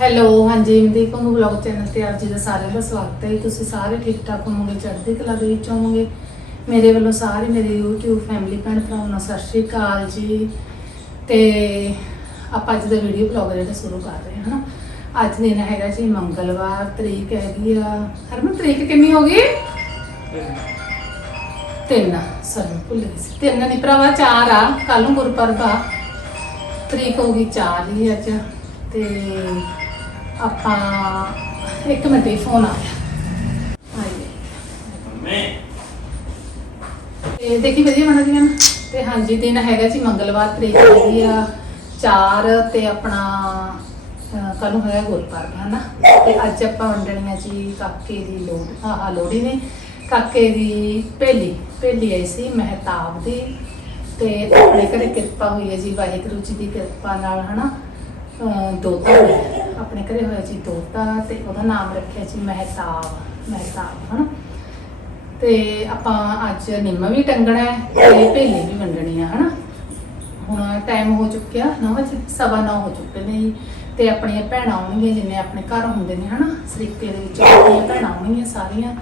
Hello, ਹਾਂਜੀ, ਮਨਦੀਪ ਨੂੰ vlog channel ਤੇ ਆਪ ਜੀ ਦਾ ਸਾਰਿਆਂ ਦਾ ਸਵਾਗਤ ਹੈ। ਤੁਸੀਂ ਸਾਰੇ ਠੀਕ ਠਾਕ ਹੋਵੋਗੇ, ਚੜ੍ਹਦੀ ਕਲਾ ਦੇ ਵਿੱਚ ਹੋਵੋਗੇ? ਮੇਰੇ ਵੱਲੋਂ ਸਾਰੇ ਮੇਰੇ YouTube ਫੈਮਿਲੀ ਭੈਣ ਭਰਾਵਾਂ ਨੂੰ ਸਤਿ ਸ਼੍ਰੀ ਅਕਾਲ ਜੀ। ਤੇ ਆਪਾਂ ਅੱਜ ਦਾ ਵੀਡੀਓ ਬਲੌਗ ਜਿਹੜਾ ਸ਼ੁਰੂ ਕਰ ਰਹੇ ਹਾਂ, ਹਨਾ? ਅੱਜ ਦਿਨ ਹੈਗਾ ਜੀ ਮੰਗਲਵਾਰ, ਤਰੀਕ ਹੈਗੀ ਆ, ਹਰਮਨ, ਤਰੀਕ ਕਿੰਨੀ ਹੋ ਗਈ? ਤਿੰਨ। ਸੌਰੀ, ਭੁੱਲ ਗਈ ਸੀ। ਤਿੰਨ ਨਹੀਂ ਭਰਾਵਾ, ਚਾਰ ਆ ਕੱਲ ਨੂੰ ਗੁਰਪੁਰਬ ਆ। ਤਰੀਕ ਹੋ ਗਈ ਚਾਰ ਹੀ ਅੱਜ। ਤੇ ਆਪਾਂ ਇੱਕ ਮਿੰਟ ਹੀ ਫੋਨ ਆ ਗਿਆ। ਆਈਏ ਤੇ ਦੇਖੀ ਵਧੀਆ ਬਣਾ ਦੀਆਂ ਤੇ ਹਾਂਜੀ ਦਿਨ ਹੈਗਾ ਜੀ ਮੰਗਲਵਾਰ ਤਰੀਕ ਹੈਗੀ ਆ। 4 ਤੇ ਆਪਣਾ ਕੱਲ ਨੂੰ ਹੈਗਾ ਗੁਰਪੁਰਬ ਹਨਾ? ਤੇ ਅੱਜ ਆਪਾਂ ਵੰਡਣੀਆਂ ਜੀ ਕਾਕੇ ਦੀ ਲੋੜ ਆਹ ਲੋੜੀ ਨੇ। ਕਾਕੇ ਦੀ ਭੇਲੀ। ਭੇਲੀ ਆਈ ਸੀ ਮਹਿਤਾਬ ਦੀ। ਤੇ ਆਪਣੇ ਘਰੇ ਕਿਰਪਾ ਹੋਈ ਹੈ ਜੀ ਵਾਹਿਗੁਰੂ ਜੀ ਦੀ ਕਿਰਪਾ ਨਾਲ ਹਨਾ? ਦੋਤਾ ਹੋਇਆ ਆਪਣੇ ਘਰੇ ਹੋਇਆ ਜੀ ਦੋਤਾ ਤੇ ਉਹਦਾ ਨਾਮ ਰੱਖਿਆ ਜੀ ਮਹਿਤਾਬ ਮਹਿਤਾਬ, ਹਨਾ? ਤੇ ਆਪਾਂ ਅੱਜ ਨਿੰਮ ਵੀ ਟੰਗਣਾ ਹੈ ਤੇ ਭੇਲੇ ਵੀ ਵੰਡਣੀ ਆ, ਹਨਾ? ਹੁਣ ਟਾਈਮ ਹੋ ਚੁੱਕਿਆ, ਨਾ ਵਜੇ, ਸਵਾ ਨੌ ਹੋ ਚੁੱਕੇ ਨੇ ਜੀ। ਤੇ ਆਪਣੀਆਂ ਭੈਣਾਂ ਆਉਣਗੀਆਂ ਜਿੰਨੇ ਆਪਣੇ ਘਰ ਹੁੰਦੇ ਨੇ, ਹਨਾ? ਸਰੀਕੇ ਦੇ ਵਿੱਚ ਆਪਣੀਆਂ ਭੈਣਾਂ ਆਉਣਗੀਆਂ ਸਾਰੀਆਂ।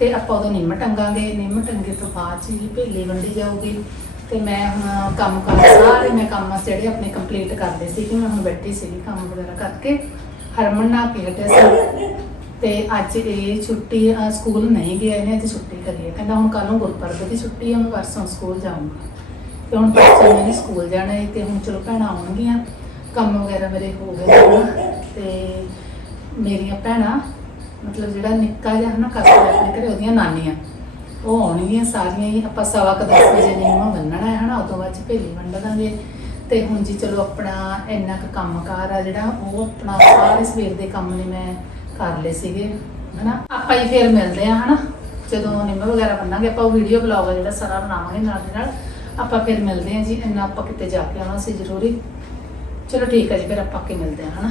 ਤੇ ਆਪਾਂ ਉਦੋਂ ਨਿੰਮ ਟੰਗਾਂਗੇ। ਨਿੰਮ ਟੰਗੇ ਤੋਂ ਬਾਅਦ ਜੀ ਭੇਲੇ ਵੰਡੀ ਜਾਊਗੀ। ਤੇ ਮੈਂ ਹੁਣ ਕੰਮ ਕਰ ਸਾਰੇ ਮੈਂ ਕੰਮ ਜਿਹੜੇ ਆਪਣੇ ਕੰਪਲੀਟ ਕਰਦੇ ਸੀ ਕਿ ਮੈਂ ਹੁਣ ਬੈਠੀ ਸੀ ਕੰਮ ਵਗੈਰਾ ਕਰਕੇ। ਹਰਮਨ ਨਾਲ ਕੇ ਹਟਿਆ ਸੀ। ਤੇ ਅੱਜ ਇਹ ਛੁੱਟੀ ਸਕੂਲ ਨਹੀਂ ਗਿਆ ਇਹਨੇ, ਅੱਜ ਛੁੱਟੀ ਕਰੀ ਹੈ। ਕਹਿੰਦਾ ਹੁਣ ਕੱਲ ਨੂੰ ਗੁਰਪੁਰਬ ਦੀ ਛੁੱਟੀ ਹੈ ਮੈਂ ਪਰਸੋਂ ਸਕੂਲ ਜਾਊਂਗਾ। ਤੇ ਹੁਣ ਪਰਸੋਂ ਮੈਂ ਸਕੂਲ ਜਾਣਾ ਹੈ ਤੇ ਹੁਣ ਚਲੋ ਭੈਣਾਂ ਆਉਣਗੀਆਂ। ਕੰਮ ਵਗੈਰਾ ਮੇਰੇ ਹੋ ਗਏ ਨੇ ਤੇ ਮੇਰੀਆਂ ਭੈਣਾਂ, ਮਤਲਬ ਜਿਹੜਾ ਨਿੱਕਾ ਜਿਹਾ ਨਾ ਕਾਕਾ ਆਪਣੇ ਘਰੇ, ਉਹਦੀਆਂ ਨਾਨੀਆਂ। ਉਹ ਆਉਣਗੀਆਂ ਸਾਰੀਆਂ ਹੀ, ਆਪਾਂ ਸਵਾ ਕੁ ਦਸ ਵਜੇ ਨਿੰਮ ਬੰਨਣਾ ਹੈ ਹਨਾ, ਉਦੋਂ ਬਾਅਦ ਚ ਭੇਲੀ ਵੰਡ ਦਾਂਗੇ। ਤੇ ਹੁਣ ਜੀ ਚਲੋ ਆਪਣਾ ਇੰਨਾ ਕੁ ਕੰਮਕਾਰ ਆ ਜਿਹੜਾ, ਉਹ ਆਪਣਾ ਸਾਰੇ ਸਵੇਰ ਦੇ ਕੰਮ ਨੇ ਮੈਂ ਕਰ ਲਏ ਸੀਗੇ, ਹਨਾ। ਆਪਾਂ ਹੀ ਫੇਰ ਮਿਲਦੇ ਆ ਹਨਾ। ਜਦੋਂ ਨਿੰਮ ਵਗੈਰਾ ਬੰਨਾਂਗੇ ਆਪਾਂ ਉਹ ਵੀਡੀਓ ਬਲੌਗ ਆ ਜਿਹੜਾ ਸਾਰਾ ਬਣਾਵਾਂਗੇ ਨਾਲ ਦੇ ਨਾਲ। ਆਪਾਂ ਫਿਰ ਮਿਲਦੇ ਆ ਜੀ, ਇੰਨਾ ਆਪਾਂ ਕਿਤੇ ਜਾ ਕੇ ਆਉਣਾ ਸੀ ਜ਼ਰੂਰੀ। ਚਲੋ ਠੀਕ ਹੈ ਜੀ, ਫਿਰ ਆਪਾਂ ਕੇ ਮਿਲਦੇ ਆ ਹਨਾ।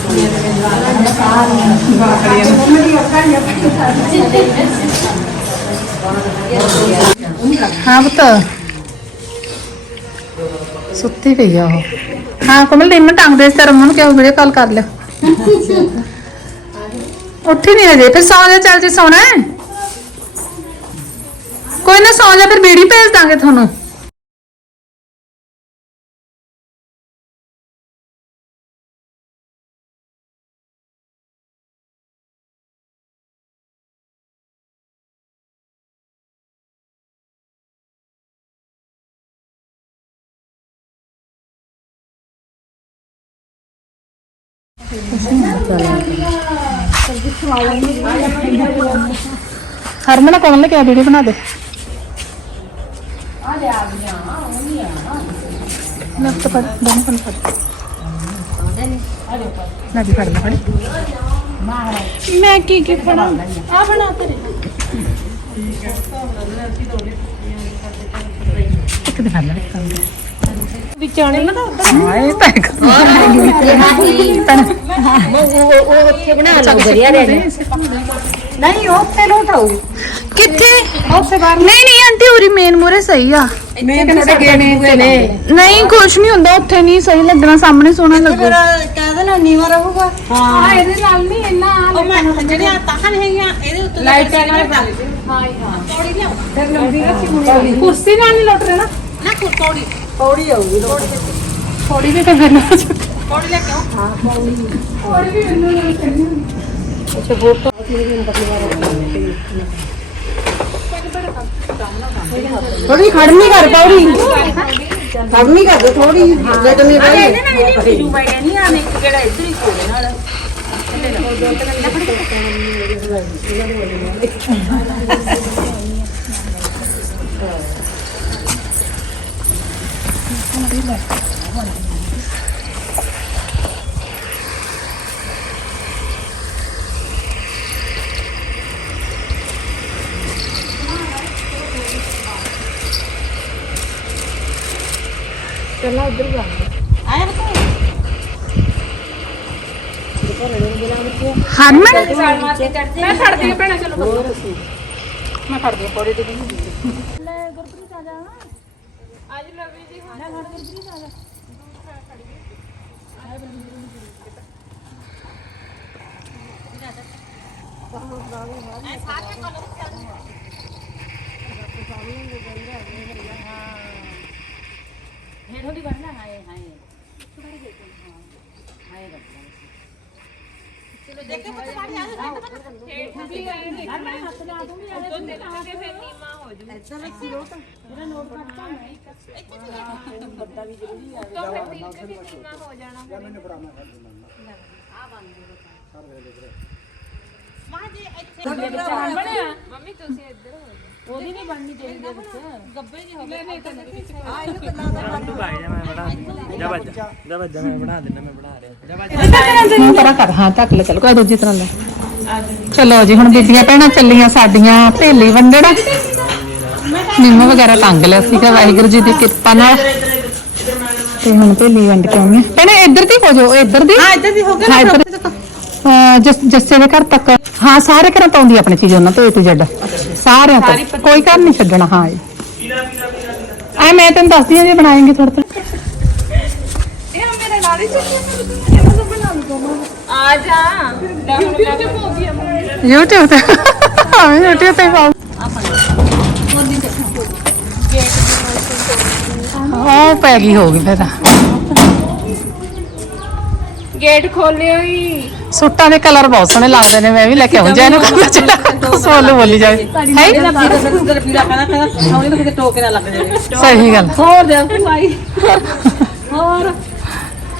ਹਾਂ ਪੁੱਤ। ਸੁੱਤੀ ਪਈ ਆ ਉਹ। ਹਾਂ ਕੋਮਲ ਨਿੰਮ ਟੰਗਦੇ ਸੀ ਤੇ ਰਮਨ ਨੂੰ ਕਿਹਾ ਵੀਡੀਓ ਕਾਲ ਕਰ ਲਿਆ ਉੱਠੀ ਨਹੀਂ ਹਜੇ, ਫਿਰ ਸੌਂ ਜਾ, ਚੱਲ ਜੇ ਸੌਣਾ ਹੈ। ਕੋਈ ਨਾ ਸੌਂ ਜਾ, ਫਿਰ ਬੀੜੀ ਭੇਜ ਦਾਂਗੇ ਤੁਹਾਨੂੰ। ਹਰਮਨ ਕੋਮਲ ਨੇ ਕਿਹਾ ਵੀਡੀਓ ਬਣਾ ਦੇ? ਆ ਲੈ ਆ ਗਿਆ ਨਾ ਤਾਂ ਫੜ ਦੋਨੋਂ ਫੜ ਫੜ ਨਾ ਜੀ ਫੜ ਲੈ ਫੜ ਮੈਂ ਕੀ ਕੀ ਫੜਾ ਆ ਬਣਾ ਤੇਰੇ। ਇੱਕ ਦੇ ਫੜ ਲੈ ਵਿਚਾਣੇ ਨਾ ਹਾਏ ਪੈਕ ਨਹੀਂ ਉਹ ਤੇ ਲੋਟਾਉ ਕਿੱਥੇ? ਉਸੇ ਬਾਰ ਨਹੀਂ ਨਹੀਂ ਆਂਟੀ ਉਰੀ ਮੇਨ ਮੂਰੇ ਸਹੀ ਆ। ਮੈਂ ਕਿਹੜੇ ਗੇਣੇ ਤੇ ਨੇ। ਨਹੀਂ ਕੁਛ ਨਹੀਂ ਹੁੰਦਾ ਉੱਥੇ ਨਹੀਂ ਸਹੀ ਲੱਗਣਾ ਸਾਹਮਣੇ ਸੋਹਣਾ ਲੱਗੂ। ਫਿਰ ਕਹਿ ਦੇਣਾ ਨੀਵਾ ਰਹੂਗਾ। ਹਾਂ। ਇਹਦੇ ਨਾਲ ਨਹੀਂ ਇੰਨਾ ਉਹ ਮੈਂ ਜਿਹੜੀਆਂ ਤਾਹਾਂ ਹੈਗੀਆਂ ਇਹਦੇ ਉੱਤੇ ਲਾਈਟਾਂ ਨਾਲ ਪਾ ਹਾਂ ਹਾਂ। ਪੌੜੀ ਲਿਆਓ। ਫਿਰ ਲੰਬੀ ਰੱਖੀ ਕੁਰਸੀ ਨਾਲ ਨਹੀਂ ਲੁੱਟ ਰਹਿਣਾ ਨਾ। ਕੋਈ ਪੌੜੀ ਪੌੜੀ ਆਊਗੀ ਥੋੜੀ ਵੀ ਤਾਂ ਕਰਨਾ ਪੌੜੀ ਲੈ ਕੇ ਆਓ। ਥੋੜੀ ਵੀ ਮੈਨੂੰ ਨਾਲ ਕਰਨੀ ਅੱਛਾ ਫੋਟੋ ਥੋੜੀ ਖੜਨੀ ਕਰ ਪੌੜੀ। ਖੜਨੀ ਕਰ ਦੋ ਥੋੜੀ ਲੈ ਤੇ Şöyle. चला उधर जा आया बताओ ਹਰਮਨ? ਮੈਂ ਫੜਦੀ ਹਾਂ ਭੈਣਾ ਚਲੋ। ਮੈਂ ਫੜਦੀ ਹਾਂ ਪੌੜੀ ਤੇ ਲੈ ਗੁਰਪ੍ਰੀਤ ਆ ਜਾ। हेडोडी भरना है। है। है। चलो देखे तो तुम्हारी आदत है। हेड भी करने हाथ में आ दूँगी आदत तो, तो देखा के फिर नीमा ਬੱਜ ਜਾ ਬੱਜ ਮੈਂ ਬਣਾ ਦਿੰਦਾ ਮੈਂ ਬਣਾ ਰਿਹਾ ਮੂੰਹ ਪਰਾਂ ਕਰ ਹਾਂ ਤੱਕ ਲੈ ਚੱਲ ਕੋਈ ਦੂਜੀ ਤਰ੍ਹਾਂ ਲੈ ਚਲੋ ਜੀ ਹੁਣ ਬੀਬੀਆਂ ਭੈਣਾਂ ਚੱਲੀਆਂ ਸਾਡੀਆਂ ਭੇਲੀ ਵੰਡਣ ਨਿੰਮ ਵਗੈਰਾ ਟੰਗ ਲਿਆ ਸੀਗਾ ਵਾਹਿਗੁਰੂ ਜੀ ਦੀ ਕਿਰਪਾ ਨਾਲ। ਤੇ ਹੁਣ ਭੇਲੀ ਵੰਡ ਕੇ ਆਉਂਗੇ ਭੈਣੇ ਇੱਧਰ ਦੀ ਹੋ ਜਾਓ ਇੱਧਰ ਦੀ। ਹਾਂ ਇੱਧਰ ਦੀ ਹੋ ਗਿਆ ਹਾਂ ਇੱਧਰ। ਜਸ- ਜੱਸੇ ਦੇ ਘਰ ਤੱਕ। ਹਾਂ ਸਾਰੇ ਘਰਾਂ ਤੋਂ ਆਉਂਦੀ ਆਪਣੀ ਚੀਜ਼ ਉਹਨਾਂ ਤੋਂ ਏ ਟੂ ਜ਼ੈਡ ਸਾਰਿਆਂ ਤੋਂ। ਕੋਈ ਘਰ ਨਹੀਂ ਛੱਡਣਾ ਹਾਂ ਇਹ। ਆ ਮੈਂ ਤੈਨੂੰ ਦੱਸਦੀ ਹਾਂ ਜੀ ਬਣਾਏਂਗੇ ਥੋੜਾ ਥੋੜਾ YouTube ਤੇ। ਹਾਂ YouTube ਤੇ ਪਾਉ। ਉਹ ਪੈ ਗਈ ਫਿਰ ਤਾਂ। ਗੇਟ ਖੋਲਿਓ ਹੀ ਸੂਟਾਂ ਦੇ ਕਲਰ ਬਹੁਤ ਸੋਹਣੇ ਲੱਗਦੇ ਨੇ ਮੈਂ ਵੀ ਲੈ ਕੇ ਆਉਂ ਜਾ ਇਹਨੂੰ ਕਲਰ ਚ ਸੋਲੂ ਬੋਲੀ ਜਾਵੇ ਹੈ ਨੂੰ ਨਾ ਸਹੀ ਗੱਲ। ਹੋਰ ਦੇ ਭਾਈ। ਹੋਰ।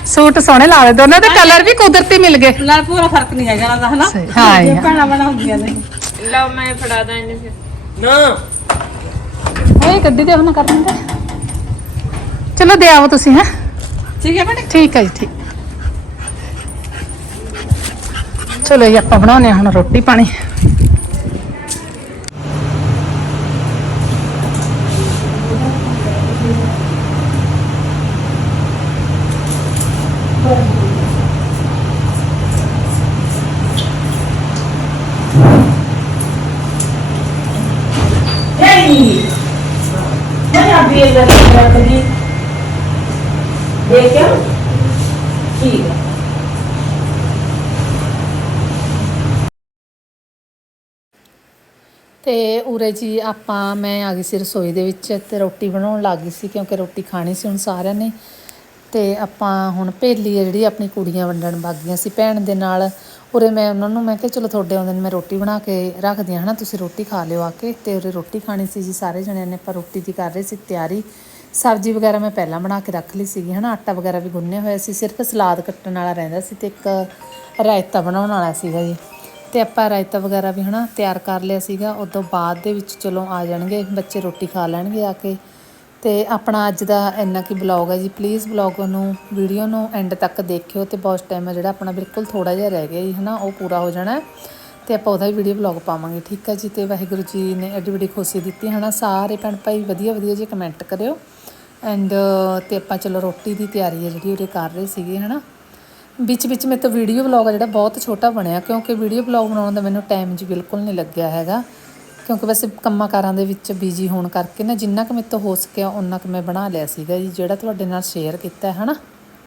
ਸੂਟ ਸੋਹਣੇ ਲੱਗਦੇ ਦੋਨਾਂ ਦੇ ਕਲਰ ਵੀ ਕੁਦਰਤੀ ਮਿਲ ਗਏ। ਨਾਲ ਪੂਰਾ ਫ਼ਰਕ ਨਹੀਂ ਹੈਗਾ ਨਾ ਹਨਾ? ਸਹੀ, ਹਾਂ ਹਾਂ। ਭੈਣਾਂ ਬਣਾ ਹੁੰਦੀਆਂ ਨੇ। ਲਓ ਮੈਂ ਫੜਾ ਦਾਂ ਇਹਨੂੰ ਫਿਰ। ਨਾ। ਓਏ ਗੱਡੀ ਦੇ ਹੁਣ ਕਰ ਦਿੰਦੇ। ਚਲੋ ਦੇ ਆਓ ਤੁਸੀਂ ਹੈ ਠੀਕ ਹੈ ਭੈਣੇ ਠੀਕ ਹੈ ਜੀ ਠੀਕ ਚਲੋ ਜੀ ਆਪਾਂ ਬਣਾਉਨੇ ਆ ਹੁਣ ਰੋਟੀ ਪਾਣੀ ਮੈਂ ਆ ਵੀ ਇਹ ਰੱਖ ਜੀ ਦੇਖ ਕੇ ਠੀਕ ਹੈ। ਤੇ ਉਰੇ ਜੀ ਆਪਾਂ, ਮੈਂ ਆ ਗਈ ਸੀ ਰਸੋਈ ਦੇ ਵਿੱਚ ਤੇ ਰੋਟੀ ਬਣਾਉਣ ਲੱਗ ਗਈ ਸੀ ਕਿਉਂਕਿ ਰੋਟੀ ਖਾਣੀ ਸੀ ਹੁਣ ਸਾਰਿਆਂ ਨੇ। ਤੇ ਆਪਾਂ ਹੁਣ ਭੇਲੀ ਹੈ ਜਿਹੜੀ ਆਪਣੀ ਕੁੜੀਆਂ ਵੰਡਣ ਵਗ ਗਈਆਂ ਸੀ ਭੈਣ ਦੇ ਨਾਲ। ਉਰੇ ਮੈਂ ਉਹਨਾਂ ਨੂੰ ਮੈਂ ਕਿਹਾ, ਚਲੋ ਤੁਹਾਡੇ ਆਉਂਦੇ ਨੇ ਮੈਂ ਰੋਟੀ ਬਣਾ ਕੇ ਰੱਖਦੀ ਹਾਂ, ਹਨਾ? ਤੁਸੀਂ ਰੋਟੀ ਖਾ ਲਿਓ ਆ ਕੇ। ਤੇ ਉਰੇ ਰੋਟੀ ਖਾਣੀ ਸੀ ਜੀ, ਸਾਰੇ ਜਣਿਆਂ ਨੇ ਆਪਾਂ ਰੋਟੀ ਦੀ ਕਰ ਰਹੇ ਸੀ ਤਿਆਰੀ। ਸਬਜ਼ੀ ਵਗੈਰਾ ਮੈਂ ਪਹਿਲਾਂ ਬਣਾ ਕੇ ਰੱਖ ਲਈ ਸੀਗੀ, ਹਨਾ, ਆਟਾ ਵਗੈਰਾ ਵੀ ਗੁੰਨਿਆ ਹੋਇਆ ਸੀ, ਸਿਰਫ ਸਲਾਦ ਕੱਟਣ ਵਾਲਾ ਰਹਿੰਦਾ ਸੀ ਤੇ ਇੱਕ ਰਾਇਤਾ ਬਣਾਉਣ ਵਾਲਾ ਸੀਗਾ ਜੀ। ਤੇ ਆਪਾਂ ਰਾਇਤਾ ਵਗੈਰਾ ਵੀ, ਹਨਾ, ਤਿਆਰ ਕਰ ਲਿਆ ਸੀਗਾ, ਉਦੋਂ ਬਾਅਦ ਦੇ ਵਿੱਚ ਚਲੋ ਆ ਜਾਣਗੇ, ਬੱਚੇ ਰੋਟੀ ਖਾ ਲੈਣਗੇ ਆ ਕੇ। ਤੇ ਆਪਣਾ ਅੱਜ ਦਾ ਇੰਨਾ ਕੀ ਬਲੌਗ ਹੈ ਜੀ ਪਲੀਜ਼ ਬਲੌਗ ਨੂੰ ਵੀਡੀਓ ਨੂੰ ਐਂਡ ਤੱਕ ਦੇਖਿਓ ਤੇ ਬਹੁਤ ਟਾਈਮ ਹੈ ਜਿਹੜਾ ਆਪਣਾ ਬਿਲਕੁਲ ਥੋੜਾ ਜਿਹਾ ਰਹਿ ਗਿਆ ਜੀ, ਹਨਾ, ਉਹ ਪੂਰਾ ਹੋ ਜਾਣਾ। ਤੇ ਆਪਾਂ ਉਹਦਾ ਵੀ ਵੀਡੀਓ ਬਲੌਗ ਪਾਵਾਂਗੇ, ਠੀਕ ਹੈ ਜੀ? ਤੇ ਵਾਹਿਗੁਰੂ ਜੀ ਨੇ ਐਡੀ ਵੱਡੀ ਖੁਸ਼ੀ ਦਿੱਤੀ, ਹਨਾ? ਸਾਰੇ ਭੈਣ ਭਾਈ ਵਧੀਆ ਵਧੀਆ ਜੀ ਕਮੈਂਟ ਕਰਿਓ। ਐਂਡ ਤੇ ਆਪਾਂ ਚਲੋ ਰੋਟੀ ਦੀ ਤਿਆਰੀ ਹੈ ਜਿਹੜੀ ਉਹਦੇ ਕਰ ਰਹੇ ਸੀਗੇ, ਹਨਾ? ਵਿੱਚ ਵਿੱਚ ਮੇਰੇ ਤੋਂ ਵੀਡੀਓ ਬਲੌਗ ਆ ਜਿਹੜਾ ਬਹੁਤ ਛੋਟਾ ਬਣਿਆ, ਕਿਉਂਕਿ ਵੀਡੀਓ ਬਲੌਗ ਬਣਾਉਣ ਦਾ ਮੈਨੂੰ ਟਾਈਮ ਜੀ ਬਿਲਕੁਲ ਨਹੀਂ ਲੱਗਿਆ ਹੈਗਾ। ਕਿਉਂਕਿ ਵੈਸੇ ਕੰਮਾਂ ਕਾਰਾਂ ਦੇ ਵਿੱਚ ਬਿਜ਼ੀ ਹੋਣ ਕਰਕੇ ਨਾ ਜਿੰਨਾ ਕੁ ਮੇਰੇ ਤੋਂ ਹੋ ਸਕਿਆ ਉਨਾ ਕੁ ਮੈਂ ਬਣਾ ਲਿਆ ਸੀਗਾ ਜੀ, ਜਿਹੜਾ ਤੁਹਾਡੇ ਨਾਲ ਸ਼ੇਅਰ ਕੀਤਾ ਹੈ ਹਨਾ?